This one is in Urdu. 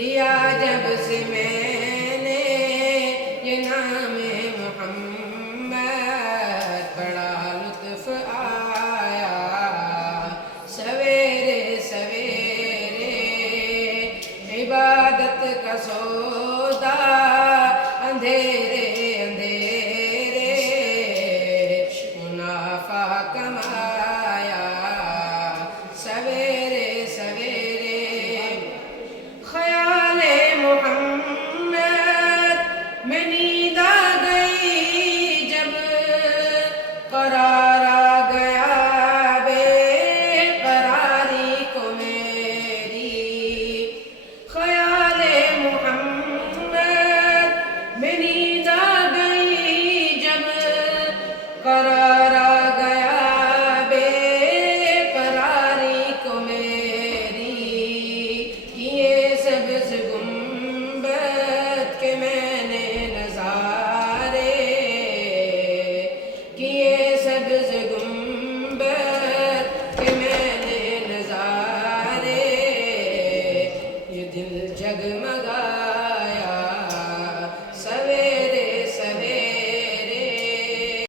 لیا جب سے میں نے یہ نام محمد، بڑا لطف آیا سویرے سویرے عبادت کا